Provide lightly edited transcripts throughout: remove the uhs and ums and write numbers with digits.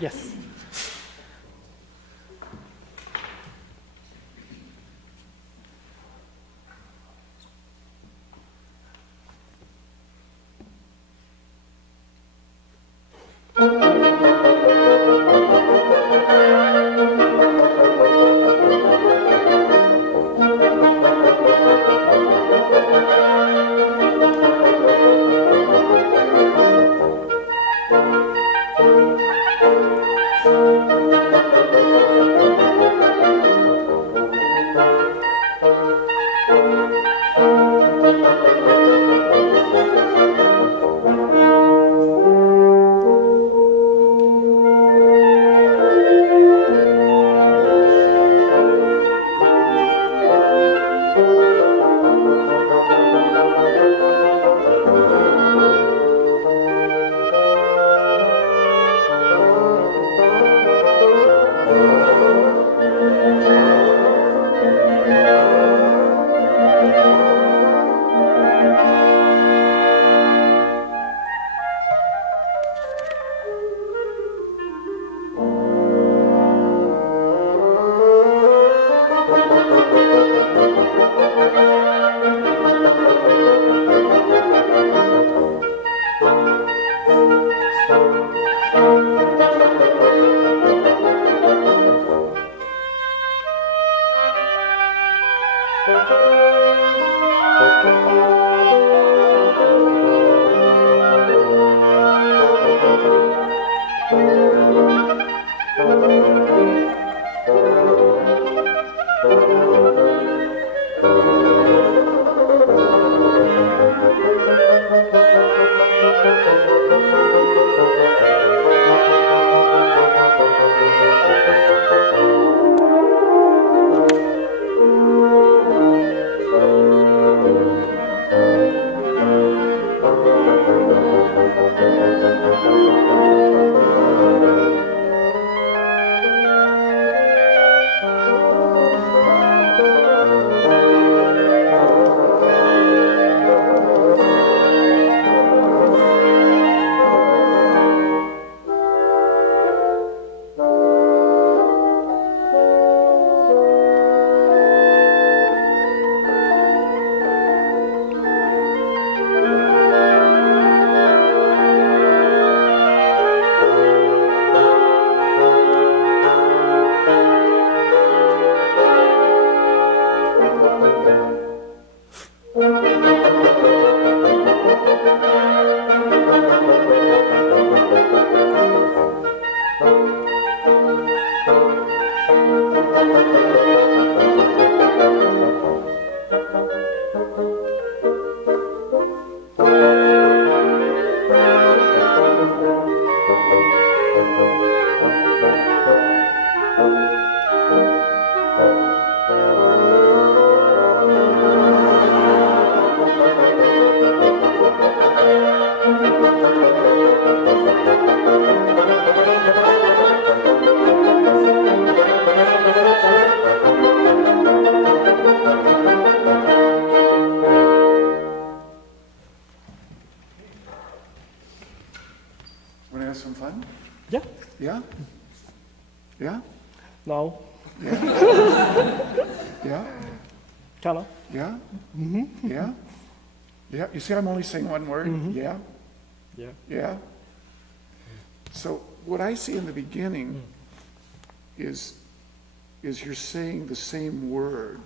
Yes. Want to have some fun? Yeah. Yeah? Yeah? No. Yeah? Yeah? Kind of. Yeah? Mm-hmm. Yeah? Yeah? You see, I'm only saying one word. Yeah? Yeah. Yeah? So what I see in the beginning is you're saying the same word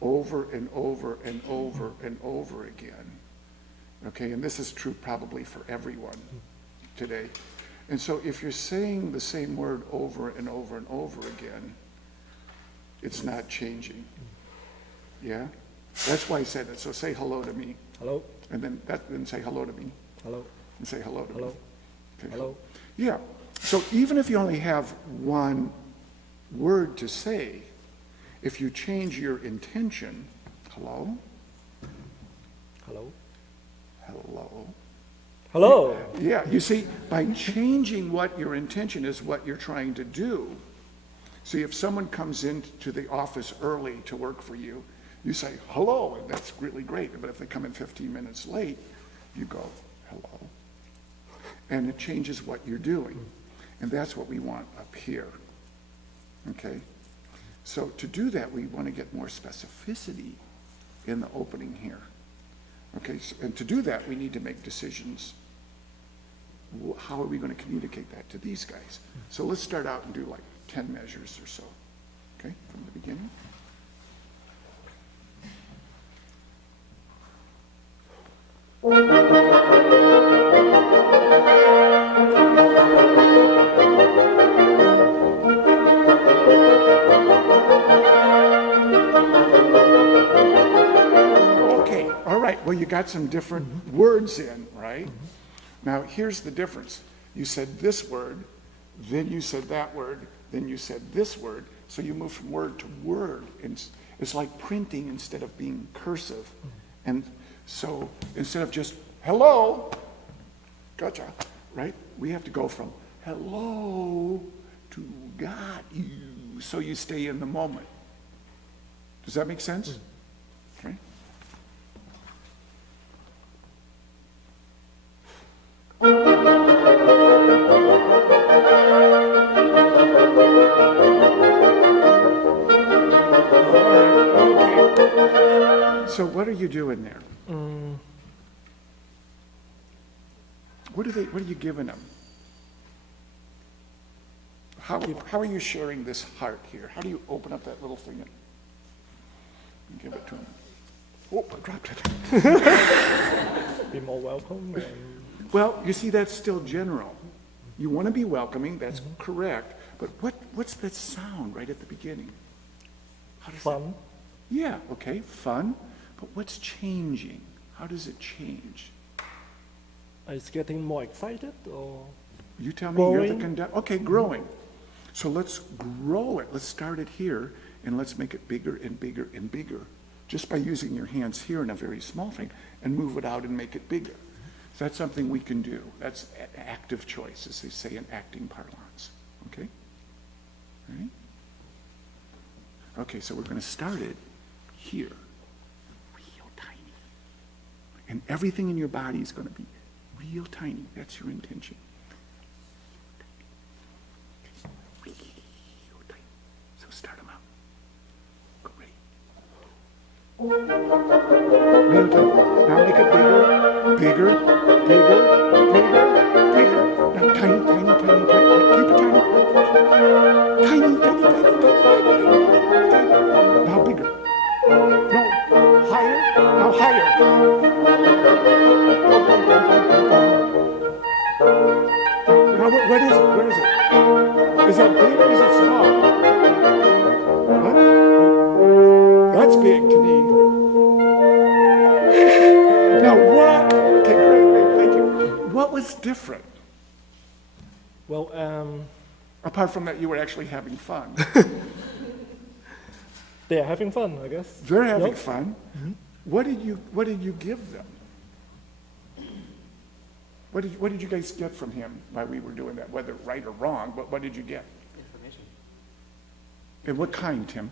over and over and over and over again. Okay, and this is true probably for everyone today. And so if you're saying the same word over and over and over again, it's not changing. Yeah? That's why I said it. So say hello to me. Hello. And then say hello to me. Hello. And say hello to me. Hello. Okay. Hello. Yeah. So even if you only have one word to say, if you change your intention, hello, Hello. hello. Hello. Yeah, you see, by changing what your intention is, what you're trying to do. See, if someone comes into the office early to work for you, you say, hello, and that's really great. But if they come in 15 minutes late, you go, hello. And it changes what you're doing. And that's what we want up here. Okay? So to do that, we want to get more specificity in the opening here. Okay, and to do that, we need to make decisions. How are we going to communicate that to these guys? So let's start out and do like 10 measures or so. Okay, from the beginning. Okay, all right. Well, you got some different words in, right? Now, here's the difference. You said this word, then you said that word, then you said this word. So you move from word to word. And it's like printing instead of being cursive. And so instead of just hello, gotcha, right? We have to go from hello to got you. So you stay in the moment. Does that make sense? Okay. So what are you doing there? What are you giving them? How are you sharing this heart here? How do you open up that little thing and give it to them? Oh, I dropped it. Be more welcome. And Well, you see, that's still general. You want to be welcoming, that's correct, but what's that sound right at the beginning? How does that- fun. Yeah, okay, fun, but what's changing? How does it change? It's getting more excited or You tell me, you're the Growing. conductor. Okay, growing. So let's grow it. Let's start it here, and let's make it bigger and bigger and bigger, just by using your hands here in a very small thing, and move it out and make it bigger. So that's something we can do. That's active choice, as they say in acting parlance. Okay? All right? Okay, so we're going to start it here, real tiny. And everything in your body is going to be real tiny. That's your intention. Real tiny. So start them out. Go ready. Real tiny. Now make it bigger, bigger, bigger, bigger, bigger. Now tiny, tiny, tiny, tiny. Keep it tiny. Tiny, tiny, tiny, tiny, tiny, tiny. Now bigger. No, higher. Now higher. Now what is it? Where is it? Is that big or is it small? What? That's big to me. Now what? Okay, great, thank you. What was different? well, Apart from that, you were actually having fun. they are having fun, I guess. They're having Yep. fun. What did you give them? What did you guys get from him while we were doing that? Whether right or wrong, but what did you get? Information. And what kind, Tim?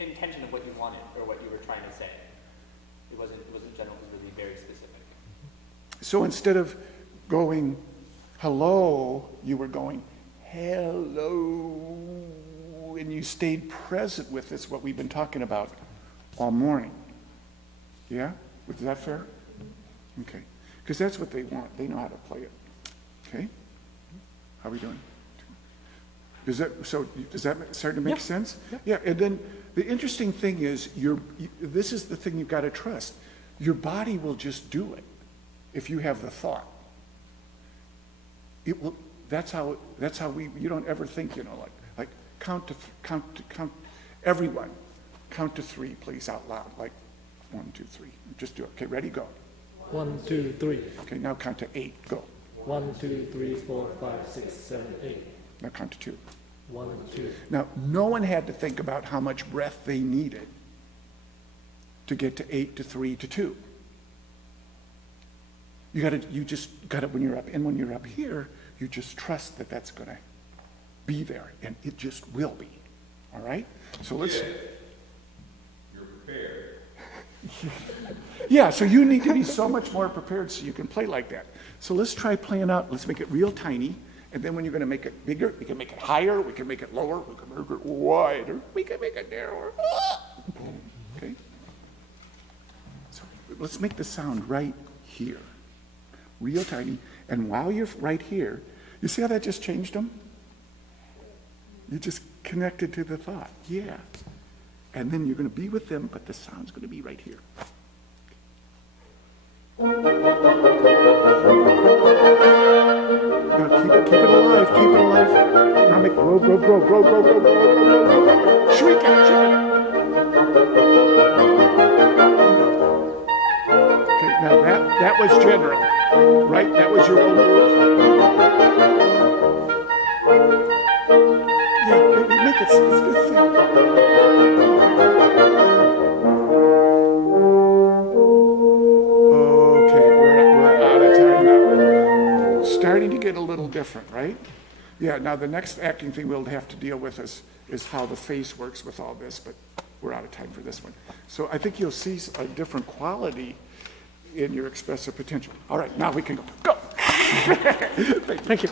Intention of what you wanted or what you were trying to say. It wasn't general, it was really very specific. So instead of going hello, you were going hello, and you stayed present with this, what we've been talking about all morning. Yeah? Is that fair? Okay. Because that's what they want. They know how to play it. Okay? How are we doing? Does that start to make Yeah. sense? Yeah. And then the interesting thing is, this is the thing you've got to trust. Your body will just do it if you have the thought. It will. That's how we. You don't ever think, like count everyone, count to three, please, out loud, like 1, 2, 3. Just do it. Okay, ready, go. 1, 2, 3. Okay, now count to 8, go. 1, 2, 3, 4, 5, 6, 7, 8. Now count to 2. 1, 2. Now, no one had to think about how much breath they needed to get to 8 to 3 to 2. You just got it when you're up, and when you're up here, you just trust that that's going to be there, and it just will be. All right? So let's. You're prepared. Yeah, so you need to be so much more prepared so you can play like that. So let's try playing out. Let's make it real tiny, And then when you're going to make it bigger, we can make it higher, we can make it lower, we can make it wider, we can make it narrower. Boom. Okay? So let's make the sound right here. Real tiny. And while you're right here, you see how that just changed them? You just connected to the thought. Yeah. And then you're going to be with them, but the sound's going to be right here. Now keep it alive, keep it alive. Now make grow. Shriek it. Okay, now that was general, right? That was your own move. Yeah, make it. Okay, we're out of time now. Starting to get a little different, right? Yeah, now the next acting thing we'll have to deal with is how the face works with all this, but we're out of time for this one. So I think you'll see a different quality in your expressive potential. All right, now we can go. Go! Thank you.